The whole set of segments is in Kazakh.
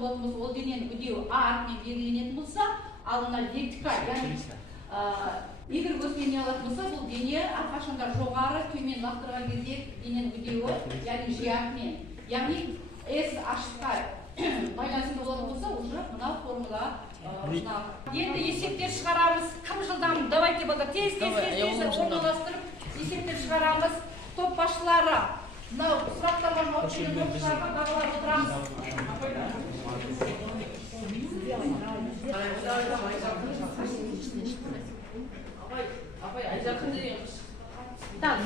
болатын болса, ол дененің үдеуі А әрпімен белгіленетін болса, ал мына вертикаль, яғни егер көзбен не алатын болса, бұл дене әрқашанда жоғары, төмен лақтырған кезде дененің үдеуі, яғни Ж әрпімен. Яғни С ашыққа байланысты болатын болса, уже мына формула енді есептер шығарамыз. Кім жылдам? Давайте балдар тез орналастырып есептер шығарамыз. Топ басшылары мынау сұрақтарға жауап берген топшыларға бағалап отырамыз. Абай, жақын дейміз. Так,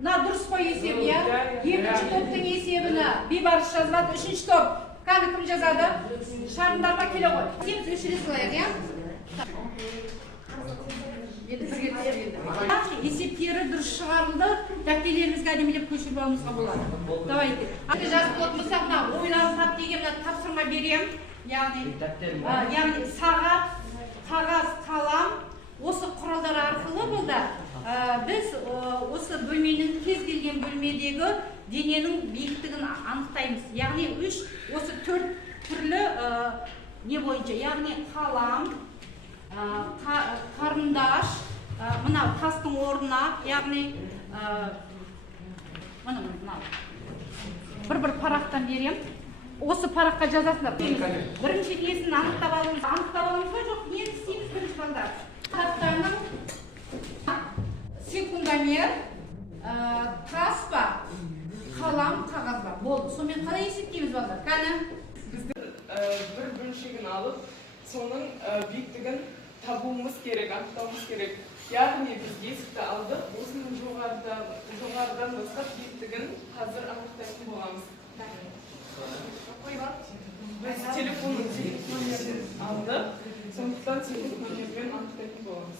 мына дұрыс қой есебі, иә? Екінші топтың есебіні бейбарыс жазылады, үшінші топ. Кәні кім жазады? Шарындарға келе ғой. Сен өшірес қылайық, иә? Есептері дұрыс шығарылды, дәптерлерімізге әдемелеп көшіріп алуымызға болады. Давайте. Жазып отырмасақ, мына ойларын тап деген тапсырма берем. Яғни сағат, қағаз, қалам, осы құралдар арқылы бұлда біз осы бөлменің кез келген бөлмедегі дененің биіктігін анықтаймыз. Яғни осы төрт түрлі не бойынша, яғни қалам, қарындаш, мынау тастың орнына, яғни бір парақтан берем. Осы параққа жазасыңдар. Бірінші несін анықтап алуымыз. Анықтап алуымыз ба жоқ, нені істейміз бірінші балдар? Тақтаның секундомер, таспа, қалам, қағаз ба. Болды. Сонымен қалай есептейміз балдар? Кәні? Бір бөлшегін алып, соның биіктігін табуымыз керек, анықтауымыз керек. Яғни біз есікті алдық, осының жоғарыдан бастап биіктігін қазір анықтайтын боламыз. Біз телефонның номерін алдық, сондықтан телефон номермен анықтайтын боламыз.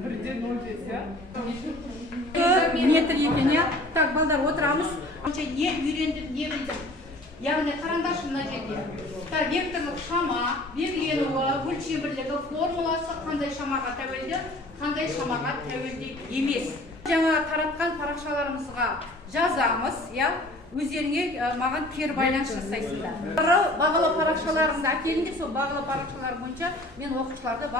Бірден 0,5, иә? Метр екен, иә? Так, балдар, отырамыз. Не үйрендік, не білдім. Яғни қарандаш мына жерде. Векторлық шама, белгіленуі, өлшемділігі, формуласы қандай шамаға тәуелді, қандай шамаға тәуелді емес. Жаңа таратқан парақшаларымызға жазамыз, өздеріңе маған кері байланыс жасайсыздар. Бағалау парақшаларыңызды әкеліңдер, сол бағалау парақшалары бойынша мен оқушыларды